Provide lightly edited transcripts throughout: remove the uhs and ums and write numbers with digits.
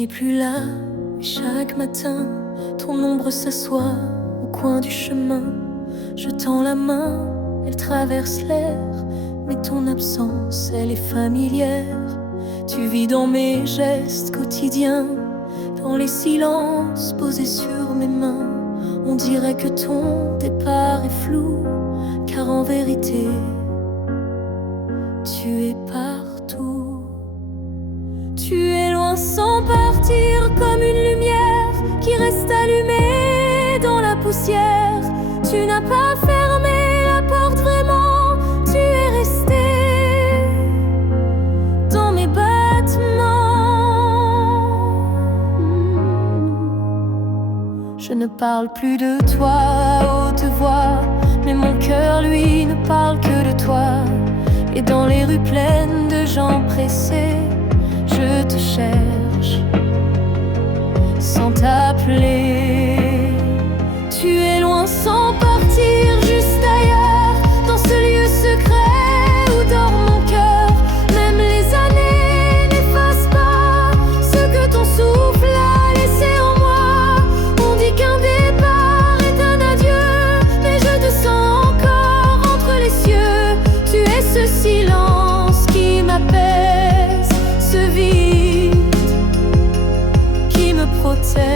n'es plus là, mais chaque matin, ton ombre s'assoit au coin du chemin. Je tends la main, elle traverse l'air, mais ton absence, elle est familière. Tu vis dans mes gestes quotidiens, dans les silences posés sur mes mains. On dirait que ton départ est flou, car en vérité, tu es partout. Tu es loin sans partir, comme une lumière qui reste allumée dans la poussière. Tu n'as pas fermé la porte vraiment, tu es resté dans mes battements. Je ne parle plus de toi à haute voix, mais mon cœur lui ne parle que de toi. Et dans les rues pleines de gens pressés, je te cherche sans t'appeler. Tu es loin sans partir, juste ailleurs, dans ce lieu secret où dort mon cœur. Même les années n'effacent pas ce que ton souffle a laissé en moi. On dit qu'un départ est un adieu, mais je te sens encore entre les cieux. Tu es ce silence qui m'apaise, ce vide qui me protège.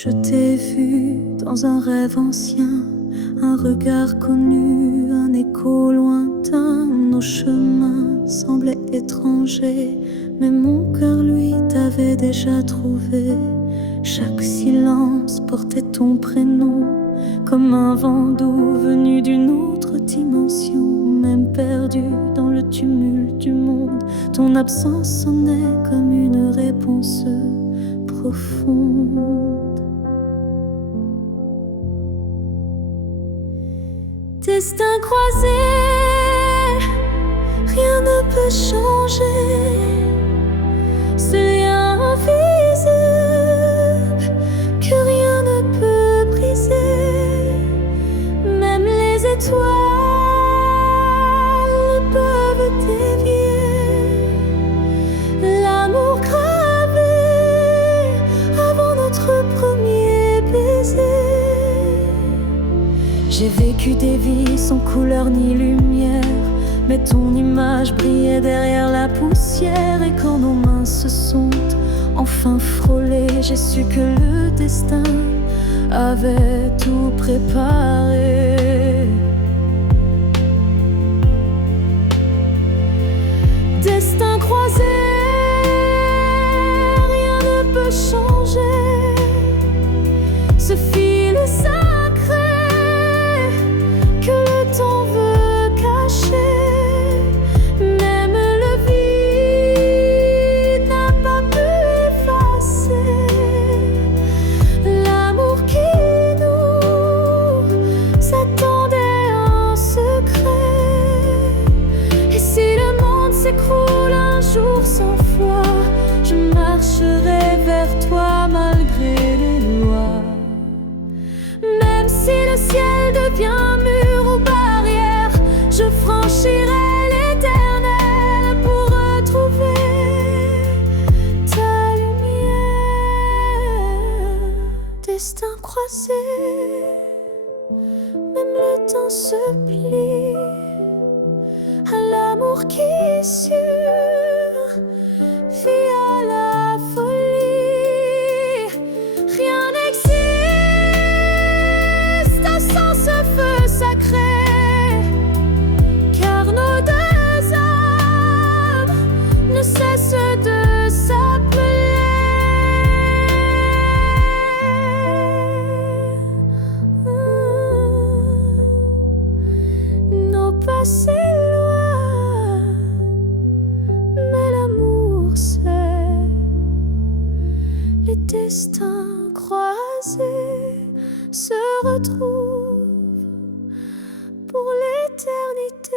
Je t'ai vu dans un rêve ancien, un regard connu, un écho lointain. Nos chemins semblaient étrangers, mais mon cœur, lui, t'avait déjà trouvé. Chaque silence portait ton prénom, comme un vent doux venu d'une autre dimension. Même perdu dans le tumulte du monde, ton absence sonnait comme une réponse profonde. Destin croisé, rien ne peut changer. Ce lien invisible que rien ne peut briser. Même les étoiles ne peuvent dévier l'amour gravé avant notre premier baiser. J'ai vécu des vies sans couleur ni lumière, mais ton image brillait derrière la poussière. Et quand nos mains se sont enfin frôlées, j'ai su que le destin avait tout préparé. Destin croisé, rien ne peut changer. Ce fil sacré que le temps veut cacher. Même le vide n'a pas pu effacer l'amour qui nous attendait en secret. Et si le monde s'écroule un jour sans foi, je marcherai vers toi malgré les lois. Même si le ciel devient mur ou barrière, je franchirai destins croisés se retrouvent pour l'éternité.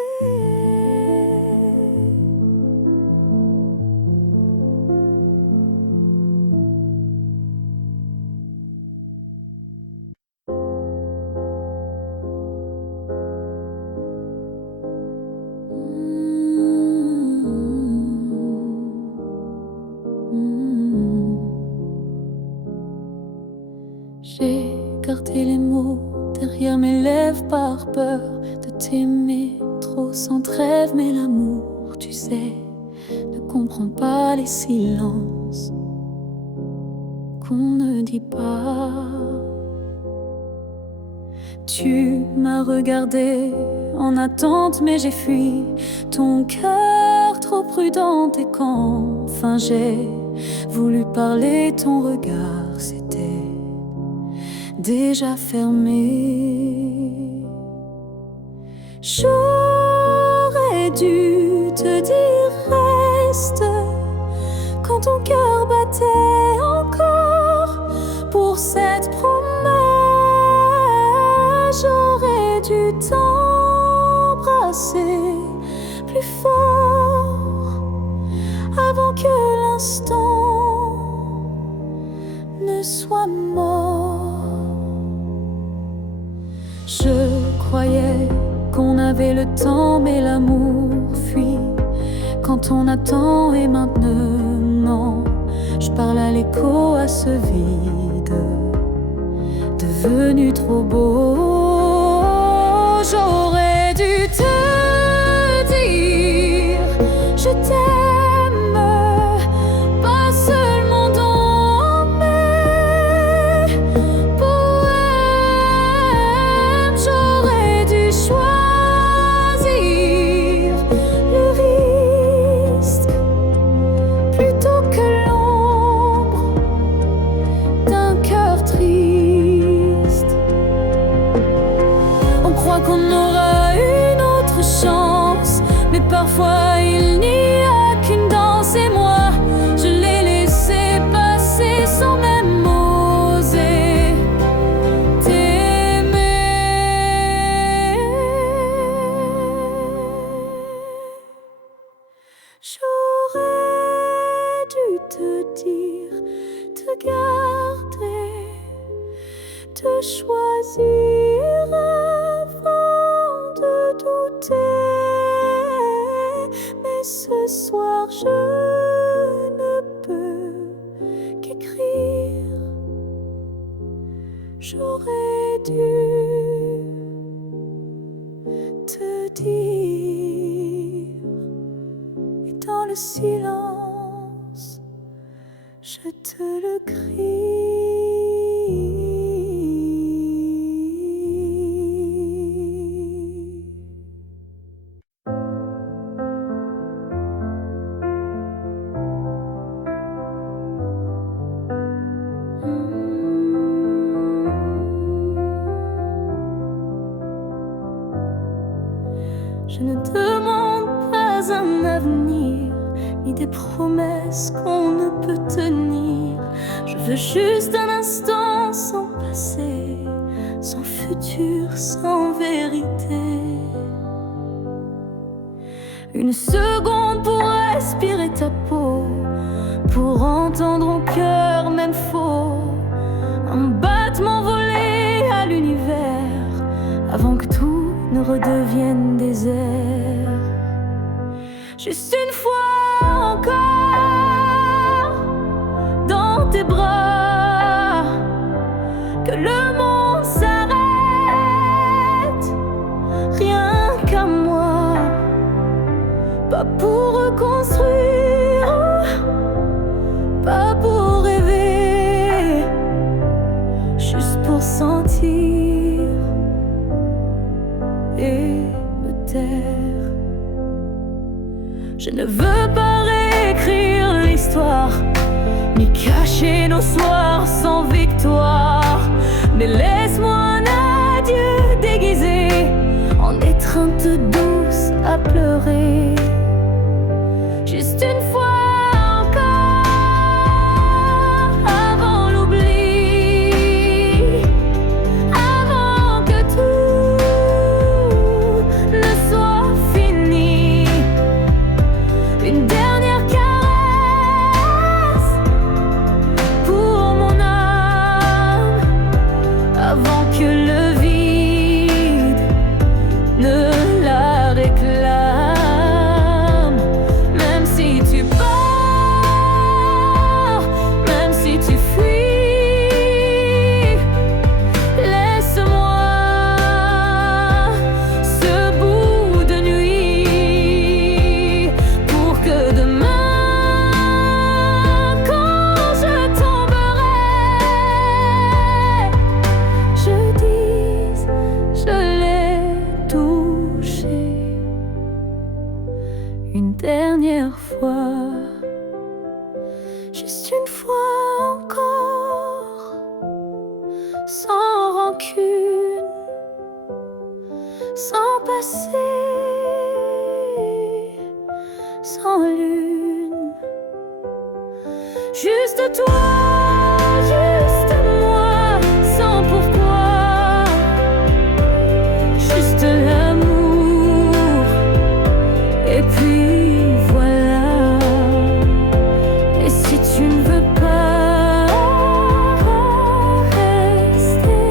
J'ai gardé les mots derrière mes lèvres par peur de t'aimer trop sans trêve. Mais l'amour, tu sais, ne comprend pas les silences qu'on ne dit pas. Tu m'as regardé en attente, mais j'ai fui ton cœur trop prudent. Et quand enfin j'ai voulu parler, ton regard s'était déjà fermé. J'aurais dû te dire reste quand ton cœur battait encore pour cette promesse. J'aurais dû t'embrasser plus fort avant que l'instant ne soit mort. Je croyais qu'on avait le temps, mais l'amour fuit quand on attend. Et maintenant, je parle à l'écho, à ce vide devenu trop beau. J'aurais dû te dire je t'aime, pas seulement dans mes poèmes. J'aurais dû choisir le risque plutôt que l'ombre d'un cœur triste. On croit qu'on aura une autre chance, mais parfois il n'y a qu'une danse. Et moi, je l'ai laissé passer sans même oser t'aimer. J'aurais dû te dire, te garder, te choisir avant de douter. Mais ce soir je ne peux qu'écrire. J'aurais dû te dire, et dans le silence je te le crie. Je ne demande pas un avenir, ni des promesses qu'on ne peut tenir. Je veux juste un instant sans passé, sans futur, sans vérité. Une seconde pour respirer ta peau, pour entendre au cœur même faux un battement volé à l'univers, avant que tout ne redevienne désert. Juste une fois encore dans tes bras, que le monde s'arrête, rien qu'à moi. Pas pour reconstruire, pas pour rêver, juste pour sentir et me taire. Je ne veux pas réécrire l'histoire, ni cacher nos soirs sans victoire, mais laisse-moi un adieu déguisé en étreinte douce à pleurer. Juste une fois encore avant l'oubli. fois, juste une fois encore, sans rancune, sans passé, sans lune, juste toi, juste moi, sans pourquoi, juste l'amour, et puis voilà. Et si tu ne veux pas rester,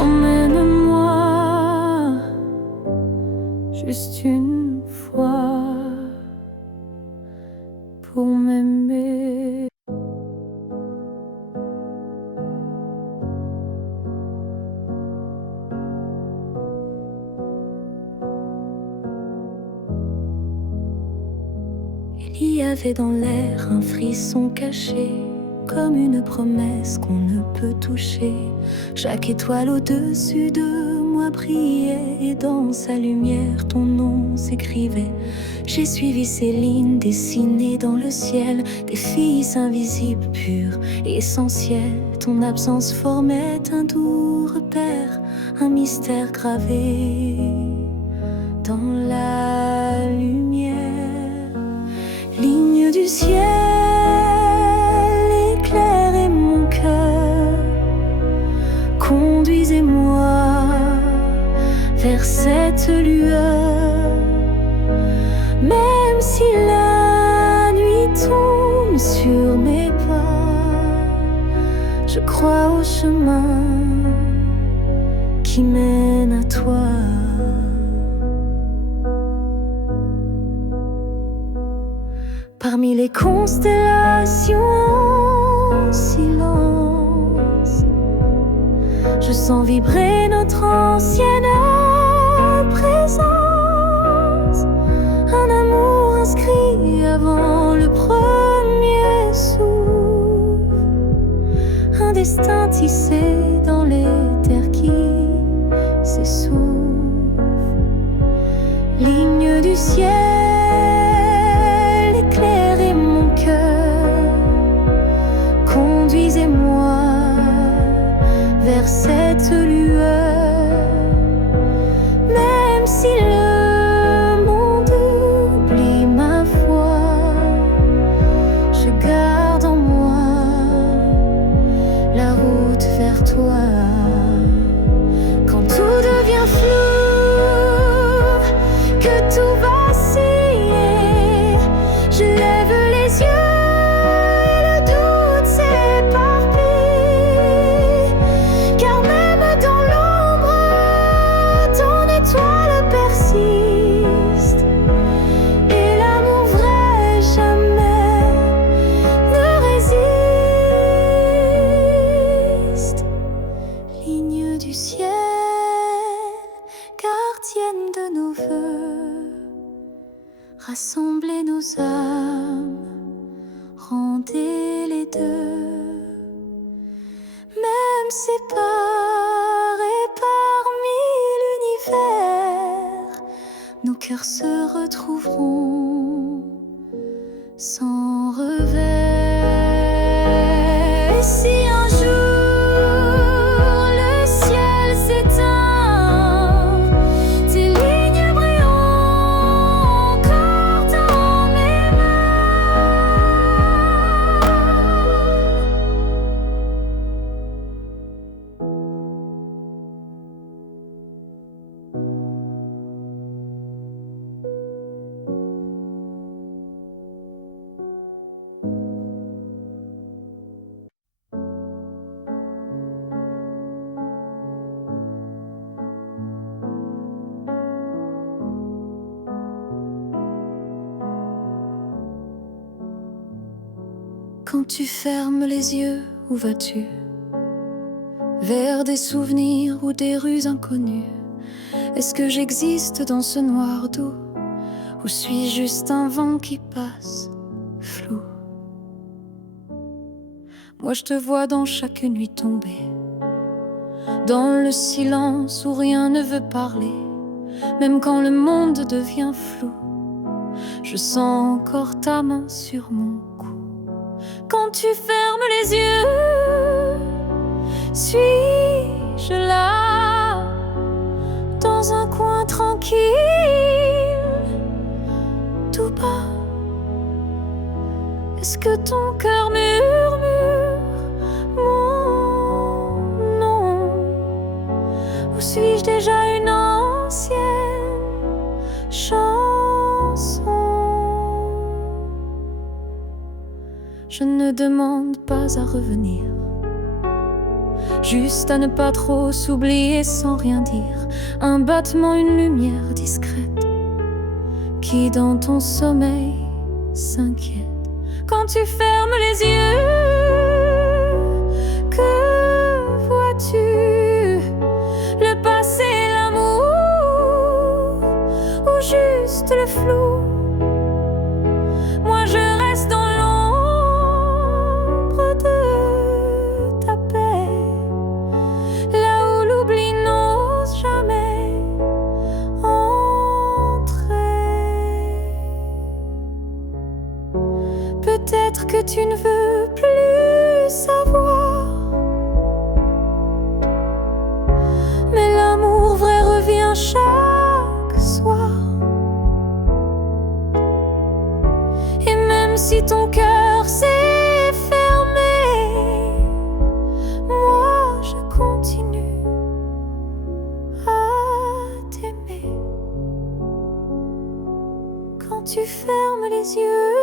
emmène-moi juste une fois pour m'aimer. Il y avait dans l'air un frisson caché, comme une promesse qu'on ne peut toucher. Chaque étoile au-dessus de moi brillait, et dans sa lumière ton nom s'écrivait. J'ai suivi ces lignes dessinées dans le ciel, des filles invisibles, pures et essentielles. Ton absence formait un doux repère, un mystère gravé dans la lumière. Ligne du ciel, éclairez mon cœur, conduisez-moi vers cette lueur. Même si la nuit tombe sur mes pas, je crois au chemin qui mène à toi. Parmi les constellations en silence, je sens vibrer notre ancienne présence. Un amour inscrit avant le premier souffle, un destin tissé dans les terres qui s'essoufflent. Ligne du ciel, éclairez mon cœur, conduisez-moi vers cette lueur. Même si le monde oublie ma foi, je garde en moi la route vers toi. Quand tout devient flou, que tout vacille, je lève les yeux et le doute s'éparpille. Car même dans l'ombre, ton étoile persiste, et l'amour vrai jamais ne résiste. Ligne du ciel, gardienne de nos vœux, rassemblez nos âmes, rendez les deux. Même séparés parmi l'univers, nos cœurs se retrouveront sans revers. Et si un jour le ciel s'éteint, tes lignes brilleront encore dans mes Quand tu fermes les yeux, où vas-tu? Vers des souvenirs ou des rues inconnues? Est-ce que j'existe dans ce noir doux? Ou suis-je juste un vent qui passe, flou? Moi je te vois dans chaque nuit tomber, dans le silence où rien ne veut parler, même quand le monde devient flou. Je sens encore ta main sur mon cou. Quand tu fermes les yeux, suis-je là, dans un coin tranquille, tout bas? Est-ce que ton cœur murmure mon nom? Ou suis-je déjà une ancienne chanson? Je ne demande pas à revenir, juste à ne pas trop s'oublier sans rien dire. Un battement, une lumière discrète qui dans ton sommeil s'inquiète. Quand tu fermes les yeux, que vois-tu? Le passé, l'amour, ou juste le flou? Moi je reste dans l'ombre de ta paix, là où l'oubli n'ose jamais entrer. Peut-être que tu ne veux plus savoir, mais l'amour vrai revient chaque soir. Et même si ton cœur s'est fermé, moi je continue à t'aimer. Quand tu fermes les yeux,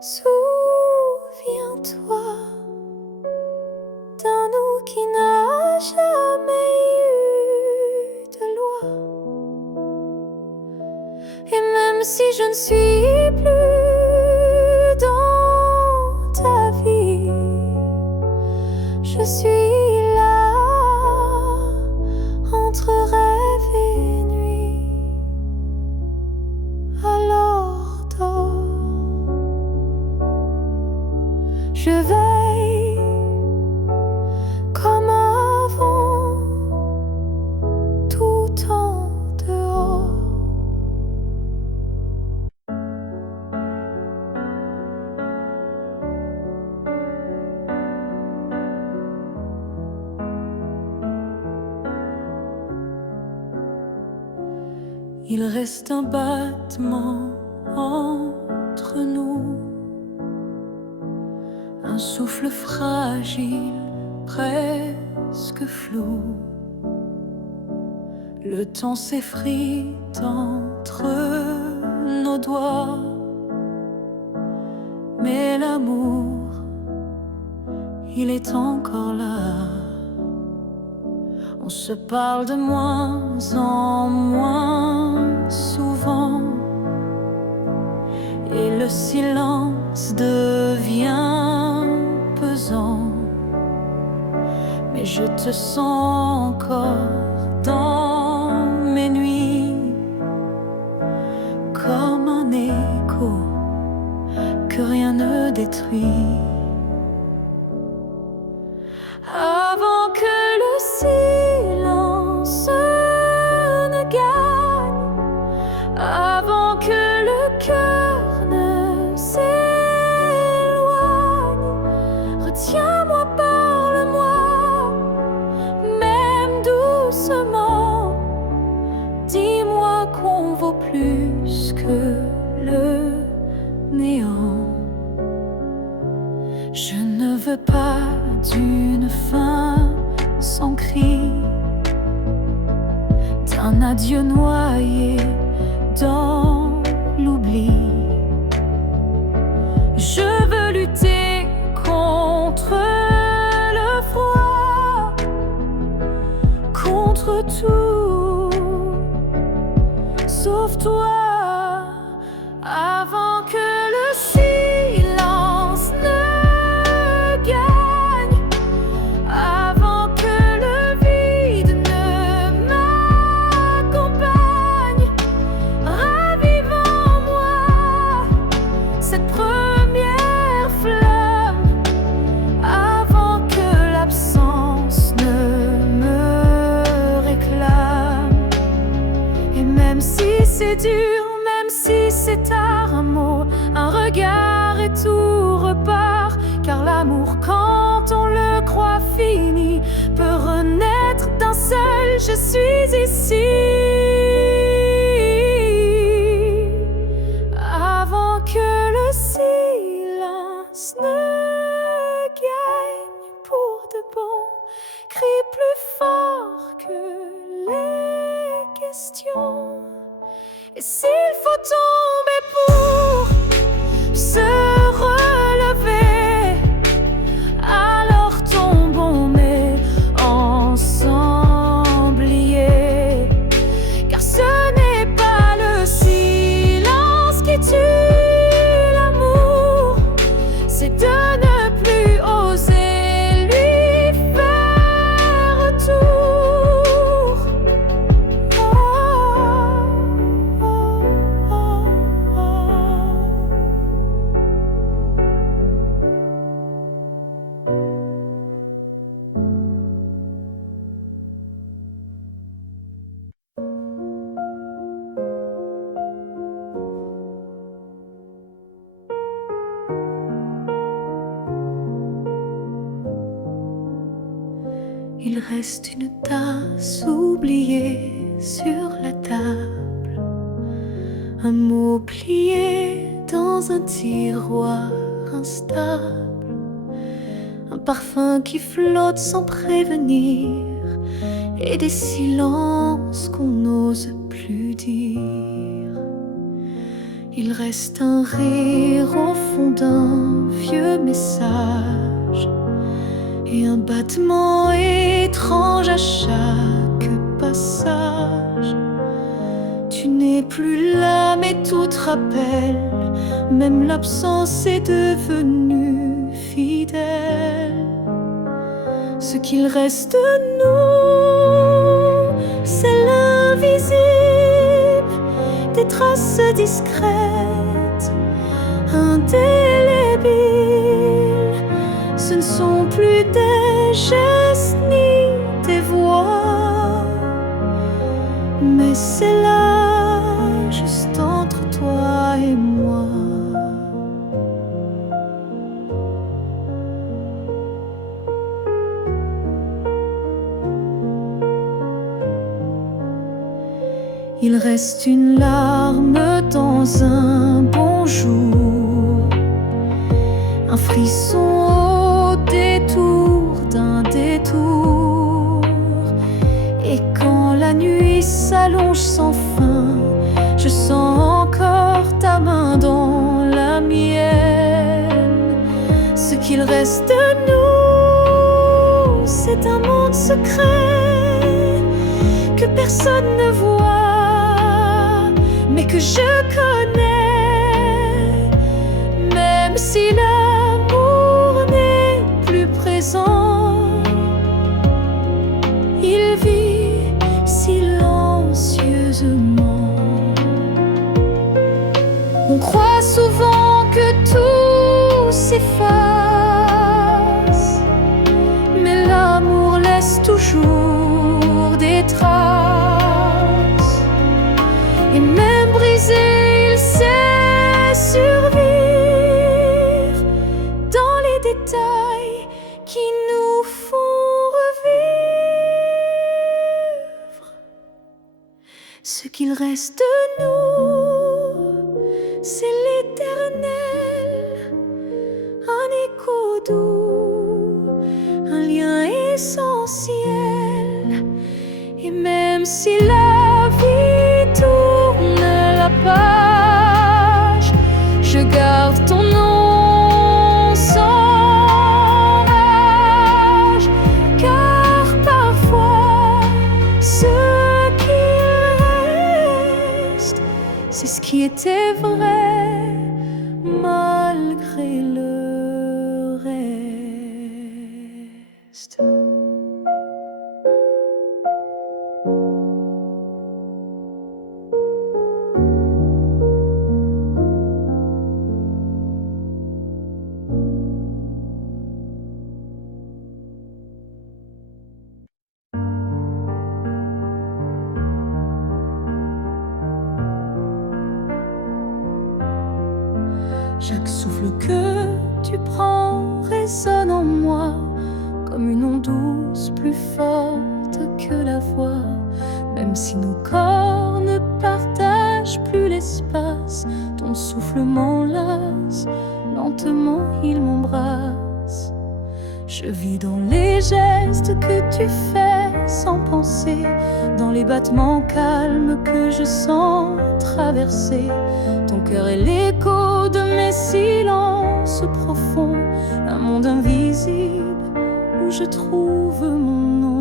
souviens-toi d'un nous qui n'a jamais eu de loi. Et même si je ne suis plus dans ta vie, je suis là entre rêve et nuit. Alors dors, je veille comme avant, tout en dehors. Il reste un battement entre nous, un souffle fragile, presque flou. Le temps s'effrite entre nos doigts, mais l'amour, il est encore là. On se parle de moins en moins souvent, et le silence devient pesant. Mais je te sens encore dans mes nuits, comme un écho que rien ne détruit. Avant que le silence ne gagne, avant que le cœur ne s'éloigne, retiens-moi, parle-moi, même doucement. Dis-moi qu'on vaut plus que le néant. Je ne veux pas d'une fin sans cri, d'un adieu noyé dans l'oubli. Je veux lutter contre le froid, contre tout, sauf toi. Avant que le silence ne gagne, avant que le vide ne m'accompagne, ravive en moi cette première flamme, avant que l'absence ne me réclame. Et même si c'est dur, même si c'est tard, un mot, un regard et tout repart. Car l'amour, quand on le croit fini, peut renaître d'un seul je suis ici. Avant que le silence ne gagne pour de bon, crie plus fort que les questions. Et s'il faut tomber pour se relever, alors tombons, mais ensemble liés. Car ce n'est pas le silence qui tue l'amour, c'est de ne plus oser lui faire retour. Oh, oh, oh, oh. Il reste une tasse oubliée sur la table, un mot plié dans un tiroir instable, un parfum qui flotte sans prévenir, et des silences qu'on n'ose plus dire. Il reste un rire au fond d'un vieux message et un battement étrange à chaque passage. Tu n'es plus là, mais tout te rappelle, même l'absence est devenue fidèle. Ce qu'il reste de nous, c'est l'invisible, des traces discrètes, indélébiles. Ce ne sont plus des gestes ni des voix, mais c'est là, juste entre toi et moi. Il reste une larme dans un bonjour, un frisson au détour d'un détour. Et quand la nuit s'allonge sans fin, je sens encore ta main dans la mienne. Ce qu'il reste de nous, c'est un monde secret que personne ne voit, mais que je connais. Même si l'amour n'est plus présent, il vit silencieusement. On croit souvent que tout s'efface, mais l'amour laisse toujours des traces. Et même brisé, il sait survivre dans les détails qui nous font revivre. Ce qu'il reste de nous, c'est l'éternel, un écho doux, un lien essentiel. Et même si la vie tourne la page, je garde ton nom sans rage. Car parfois, ce qui reste, c'est ce qui était vrai, malgré le reste. Chaque souffle que tu prends résonne en moi comme une onde douce plus forte que la voix. Même si nos corps ne partagent plus l'espace, ton souffle m'enlace, lentement il m'embrasse. Je vis dans les gestes que tu fais sans penser, dans les battements calmes que je sens traverser. Ton cœur est l'écho de mes silences profonds, un monde invisible où je trouve mon nom.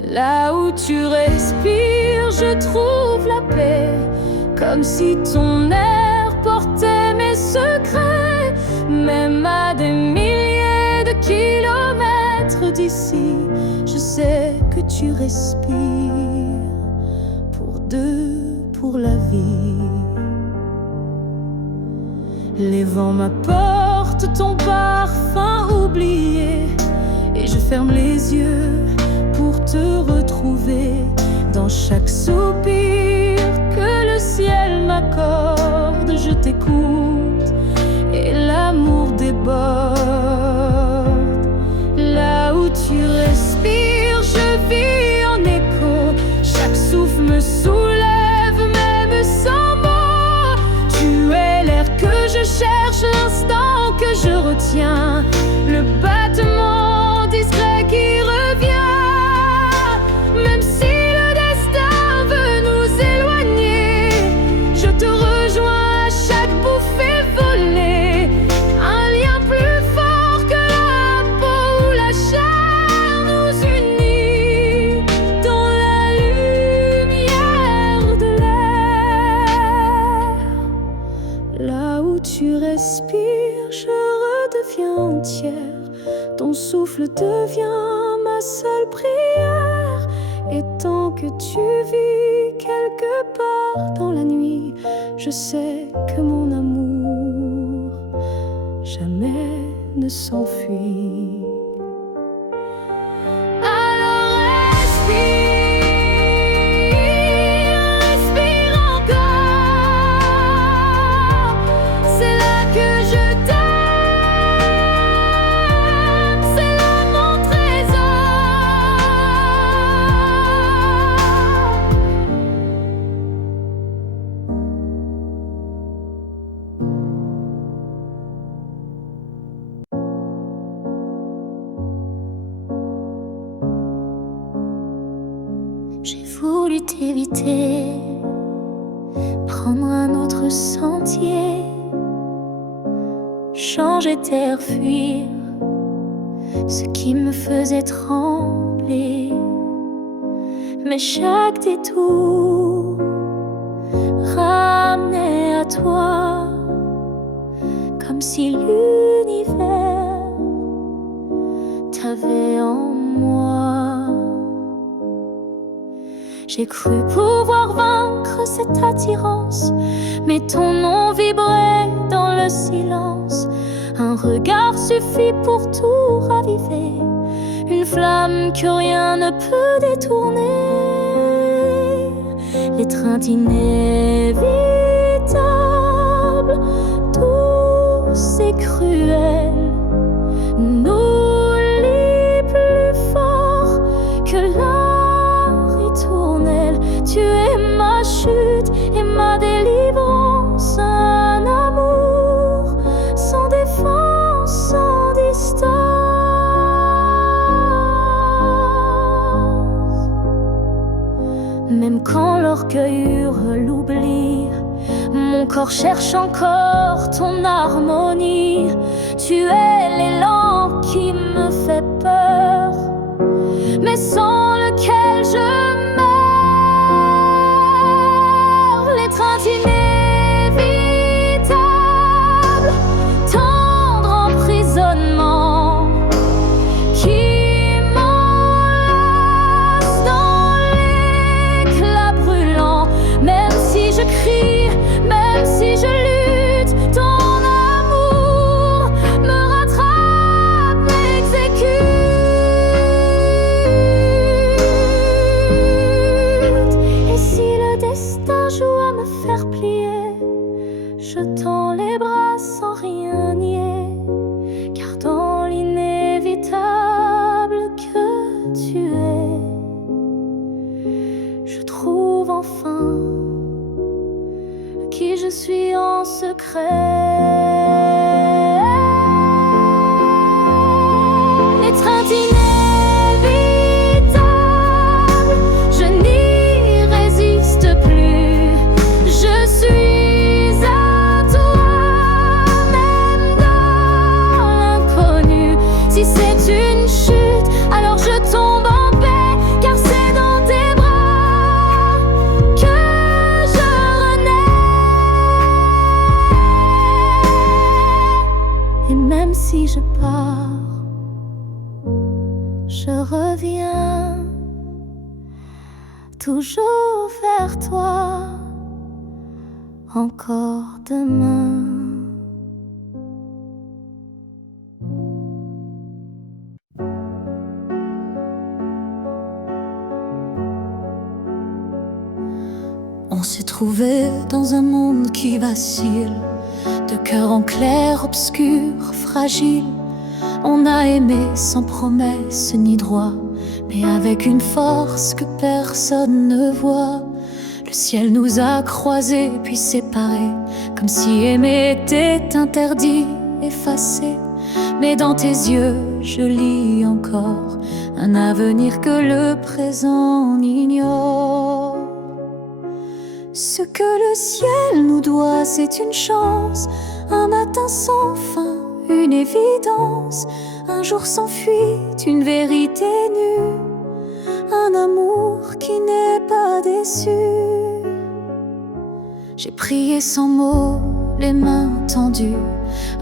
Là où tu respires, je trouve la paix, comme si ton air portait mes secrets. Même à des milliers de kilomètres d'ici, je sais que tu respires pour deux, pour la vie. Les vents m'apportent ton parfum oublié, et je ferme les yeux pour te retrouver. Dans chaque soupir que le ciel m'accorde, je t'écoute et l'amour déborde. Là où tu respires, je vis en écho. Chaque souffle me soulève, même sans mots. Tu es l'air que je cherche, l'instant que je retiens, le battement discret qui revient. Même si le destin veut nous éloigner, je te rejoins à chaque bouffée volée. Un lien plus fort que la peau ou la chair nous unit dans la lumière de l'air. Là où tu respires, je redeviens entière. Ton souffle devient ma seule prière. Et tant que tu vis quelque part dans la nuit, je sais que mon amour jamais ne s'enfuit. Alors respire, respire encore. C'est là que je t'aime. J'ai voulu t'éviter, prendre un autre sentier, changer d'air, fuir ce qui me faisait trembler. Mais chaque détour ramenait à toi, comme si l'univers t'avait en moi. J'ai cru pouvoir vaincre cette attirance, mais ton nom vibrait dans le silence. Un regard suffit pour tout raviver, une flamme que rien ne peut détourner. L'étreinte inévitable, douce et cruelle, nous lie plus fort que la ritournelle. Tu es ma chute et ma délivrance, un amour sans défense, sans distance. Même quand l'orgueil hurle l'oubli, mon corps cherche encore ton harmonie. Tu es l'élan qui me fait peur, mais sans lequel je meurs. L'étreinte inévitable, tendre emprisonnement qui m'enlace dans l'éclat brûlant. Même si je crie, même si je lutte, ton amour me rattrape, m'exécute. Et si le destin joue à me faire plier, je suis en secret. L'étreinte inévitable, je n'y résiste plus. Je suis à toi, même dans l'inconnu. Si c'est une chute, alors je tombe en paix, car c'est dans tes bras que je renais. Et même si je pars, je reviens toujours vers toi, encore demain. On s'est trouvé dans un monde qui vacille, de cœur en clair, obscur, fragile. On a aimé sans promesse ni droit, mais avec une force que personne ne voit. Le ciel nous a croisés puis séparés, comme si aimer était interdit, effacé. Mais dans tes yeux, je lis encore un avenir que le présent ignore. Ce que le ciel nous doit, c'est une chance, un matin sans fin, une évidence, un jour sans fuite, une vérité nue, un amour qui n'est pas déçu. J'ai prié sans mots, les mains tendues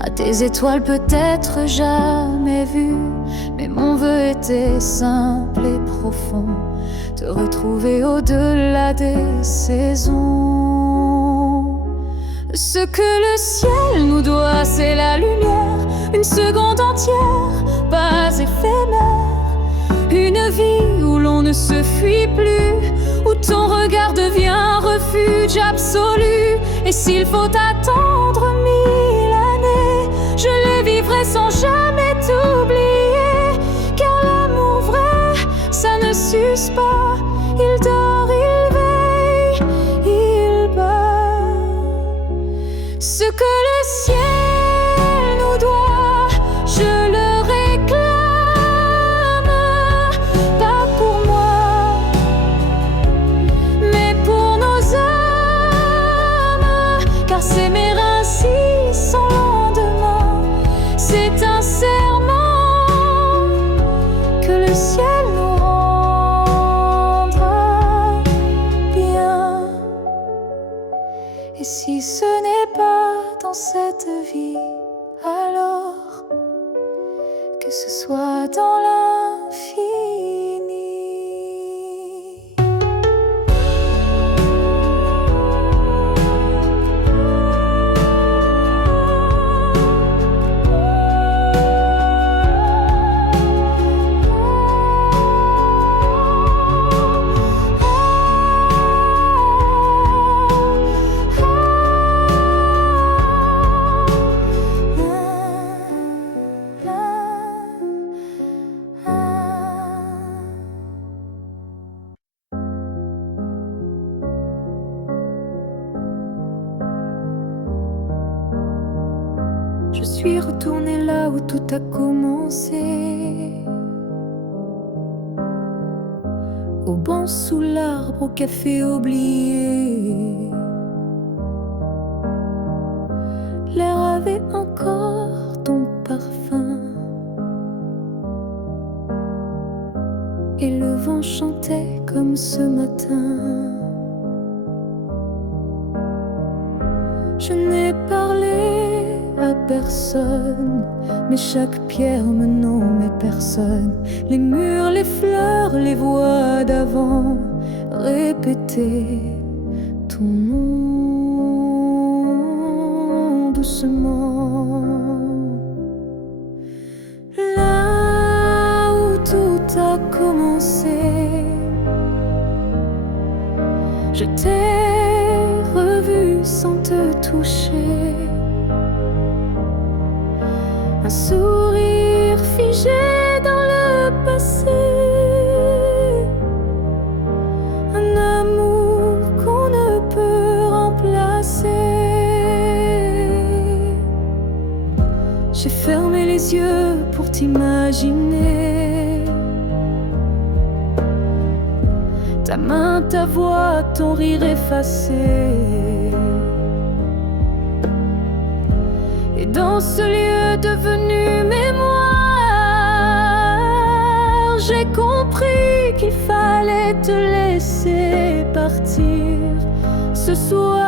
à tes étoiles peut-être jamais vues, mais mon vœu était simple et profond, te retrouver au-delà des saisons. Ce que le ciel nous doit, c'est la lumière, une seconde entière, pas éphémère. Une vie où l'on ne se fuit plus, où ton regard devient un refuge absolu. Et s'il faut attendre 1000 années, je les vivrai sans jamais t'oublier. Car l'amour vrai, ça ne s'use pas, il dort, il veille, il bat. Ce que le ciel nous doit, je le réclame, pas pour moi, mais pour nos âmes. Car s'aimer ainsi sans lendemain, c'est un serment que le ciel nous rendra bien. Et si ce n'est pas dans cette vie, alors que ce soit dans l'infini. Je suis retournée là où tout a commencé, au banc sous l'arbre, au café oublié. L'air avait encore ton parfum, et le vent chantait comme ce matin. Je n'ai parlé à personne, mais chaque pierre me nommait personne. Les murs, les fleurs, les voix d'avant répétaient ton nom doucement. Là où tout a commencé, je t'ai revu sans te toucher. Un sourire figé dans le passé, un amour qu'on ne peut remplacer. J'ai fermé les yeux pour t'imaginer. Ta main, ta voix, ton rire effacé. Et dans ce lieu devenu mémoire, j'ai compris qu'il fallait te laisser partir ce soir.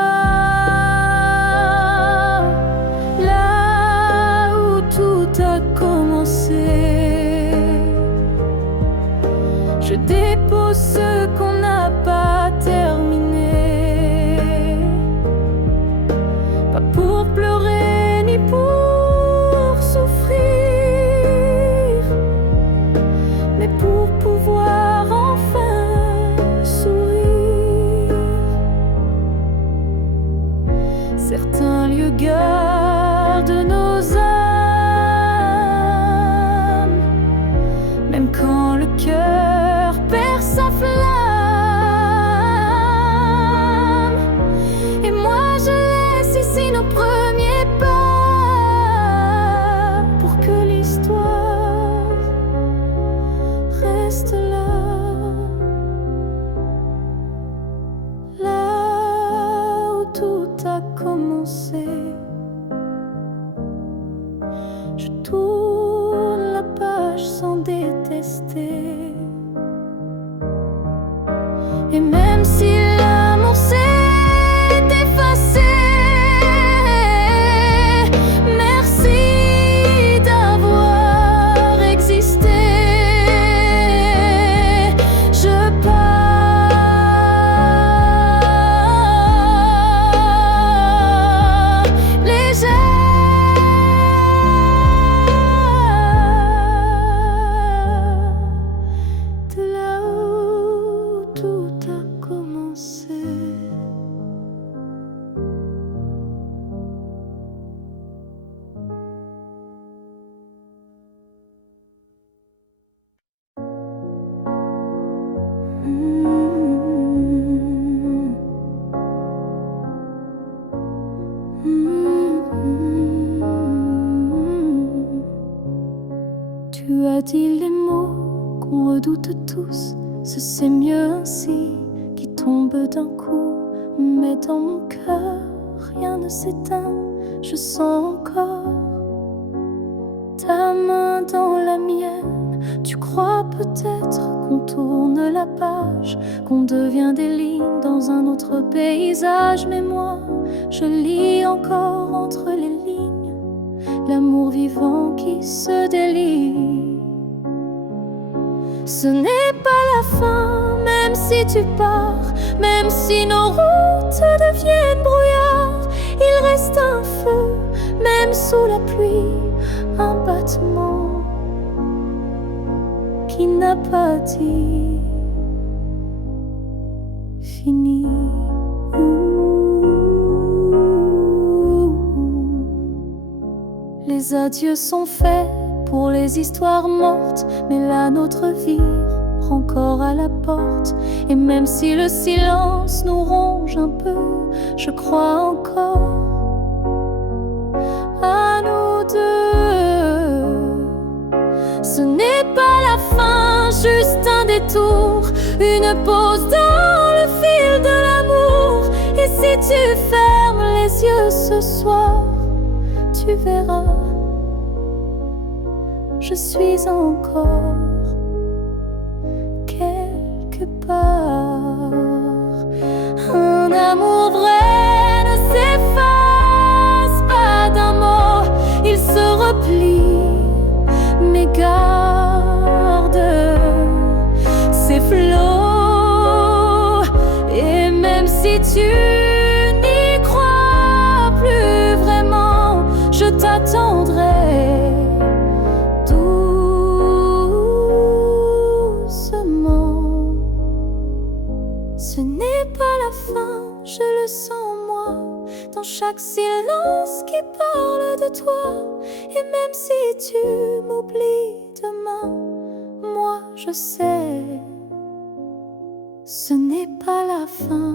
Là où tout a commencé, je dépose ce qu'on n'a pas terminé. Pas pour pleurer ni pour souffrir, mais pour pouvoir enfin sourire. Certains lieux gardent nos âmes, même quand le cœur perd sa flamme. Et moi je laisse ici nos premiers pas, pour que l'histoire reste là. Là où tout a commencé, je tourne la page sans détester. Et même si l'amour s'est effacé, merci d'avoir existé. Je pars légère de là où tout a commencé. Tu as dit les mots qu'on redoute tous, c'est mieux ainsi, qui tombent d'un coup. Mais dans mon cœur, rien ne s'éteint, je sens encore ta main dans la mienne. Tu crois peut-être qu'on tourne la page, qu'on devient des lignes dans un autre paysage. Mais moi, je lis encore entre les lignes l'amour vivant qui se délie. Ce n'est pas la fin, même si tu pars, même si nos routes deviennent brouillard. Il reste un feu, même sous la pluie, un battement qui n'a pas dit fini. Les adieux sont faits pour les histoires mortes, mais la nôtre vibre encore à la porte. Et même si le silence nous ronge un peu, je crois encore à nous deux. Ce n'est pas la fin, juste un détour, une pause dans le fil de l'amour. Et si tu fermes les yeux ce soir, tu verras, je suis encore quelque part. Un amour vrai ne s'efface pas d'un mot, il se replie, mais garde ses flots. Et même si tu n'y crois plus vraiment, je t'attendrai doucement. Ce n'est pas la fin, je le sens moi, dans chaque silence qui parle de toi. Et même si tu m'oublies demain, moi je sais, ce n'est pas la fin.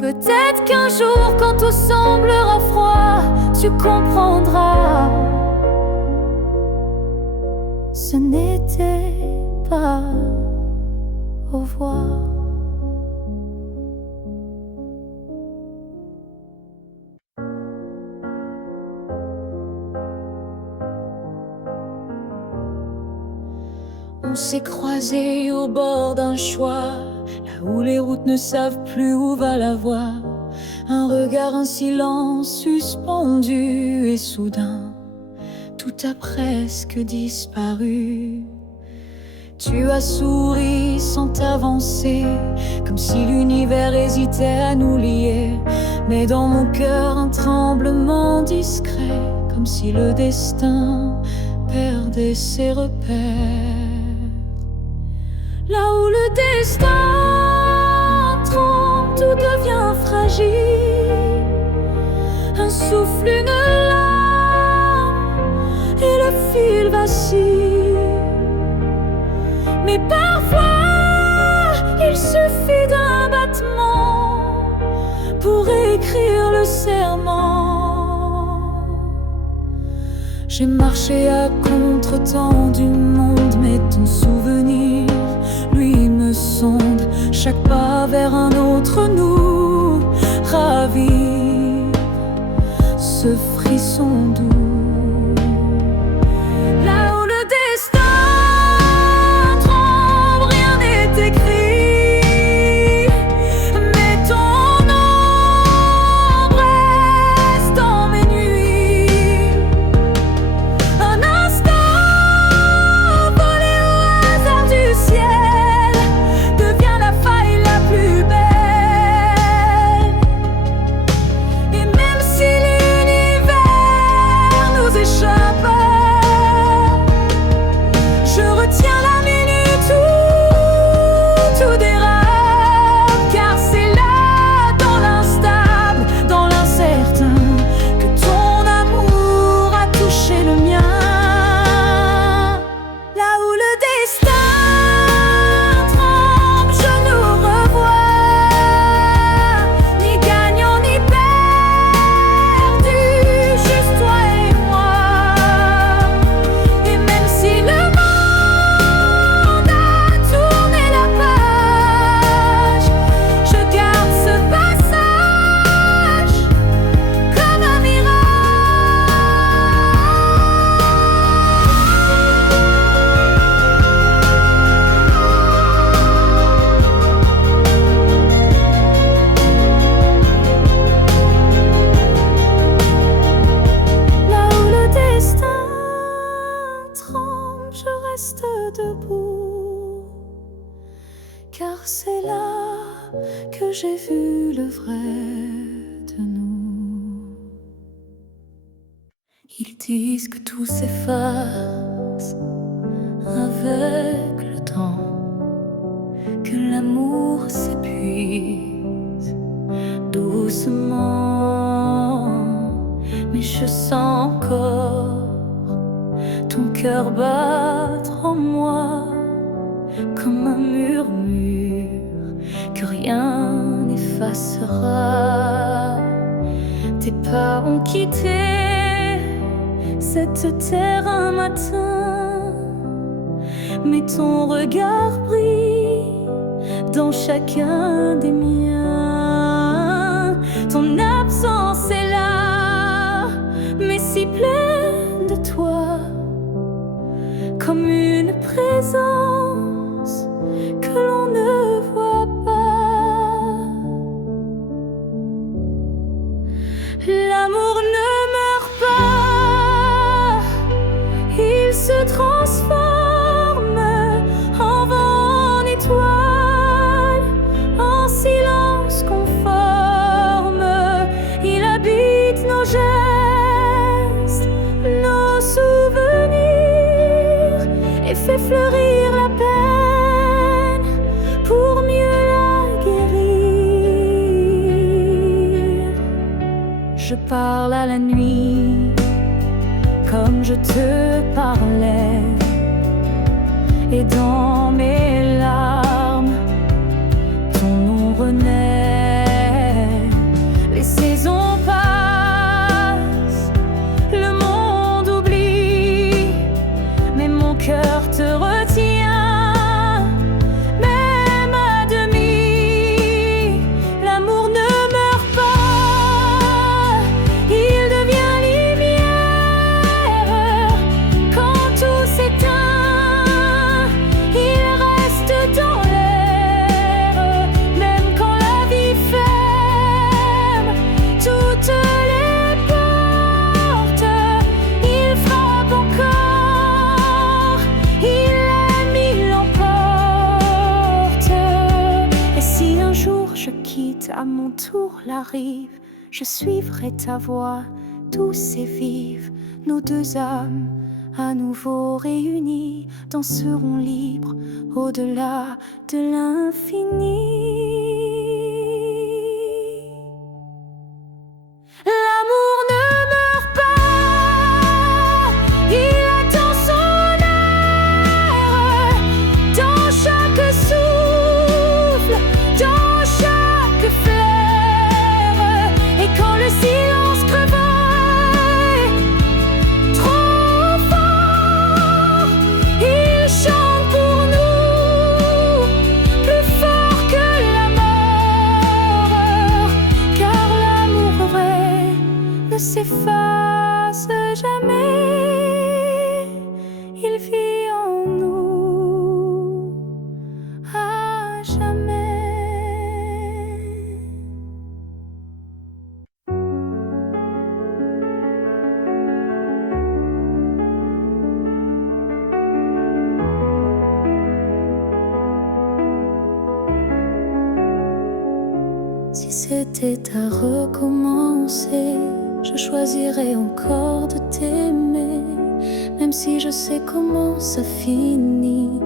Peut-être qu'un jour, quand tout semblera froid, tu comprendras. Ce n'était pas au revoir. On s'est croisés au bord d'un choix, là où les routes ne savent plus où va la voie. Un regard, un silence suspendu, et soudain, tout a presque disparu. Tu as souri sans t'avancer, comme si l'univers hésitait à nous lier. Mais dans mon cœur, un tremblement discret, comme si le destin perdait ses repères. Là où le destin tremble, tout devient fragile. Un souffle, une larme, et le fil vacille. Mais parfois, il suffit d'un battement pour écrire le serment. J'ai marché à contre-temps du monde, mais ton souvenir, lui, me sonde. Chaque pas vers un autre nous ravive ce frisson doux. Là où le destin tremble, rien n'est écrit, mais ton ombre reste dans mes nuits. Un instant volé au hasard du ciel devient la faille la plus belle. Et même si l'univers nous échappe, je retiens la minute où tout dérape. Car c'est là, dans l'instable, dans l'incertain, que ton amour a touché le mien. Là où le destin tremble, je nous revois, ni gagnant ni perdu, juste toi et moi. Et même si le monde a tourné la page, je garde ce passage comme un Là où le destin tremble, je reste debout, car c'est là que j'ai vu le vrai de nous. Ils disent que tout s'efface avec le temps, que l'amour s'épuise doucement. Mais je sens encore ton cœur battre en moi comme un murmure que rien n'effacera. Tes pas ont quitté cette terre un matin, mais ton regard brille dans chacun des miens. Ton absence est là, mais si pleine de toi, comme une présence que l'on ne voit pas. L'amour ne meurt pas, il se transforme en vent, en étoile, en silence conforme. Il habite nos gestes, nos souvenirs, et fait fleurir la peine pour mieux la guérir. Je parle à la nuit comme je te parlais, et dans mes larmes ton nom renaît. la rive, je suivrai ta voie, douce et vive. Nos deux âmes, à nouveau réunies, danseront libres au-delà de l'infini. L'amour ne meurt pas, il attend son heure. Dans chaque souffle, dans chaque fleur. Et quand le silence prévaut trop fort, il chante pour nous, plus fort que la mort. Car l'amour vrai ne s'efface jamais, il vit en nous à jamais. Si c'était à recommencer, je choisirais encore de t'aimer. Même si je sais comment ça finit,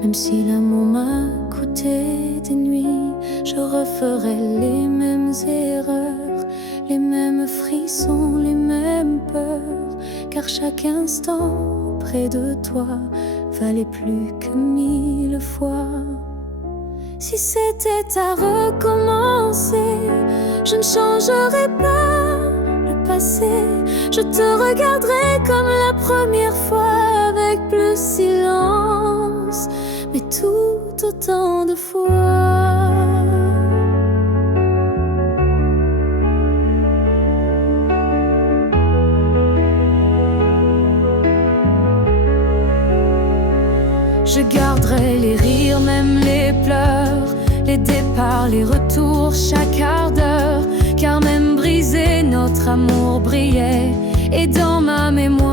même si l'amour m'a coûté des nuits, je referais les mêmes erreurs, les mêmes frissons, les mêmes peurs. Car chaque instant près de toi valait plus que 1000 fois. Si c'était à recommencer, je ne changerais pas le passé. Je te regarderai comme la première fois, avec plus silence, mais tout autant de fois. Je garderai les rires, même les pleurs, les départs, les retours, chaque quart d'heure. Car même brisé, notre amour brillait, et dans ma mémoire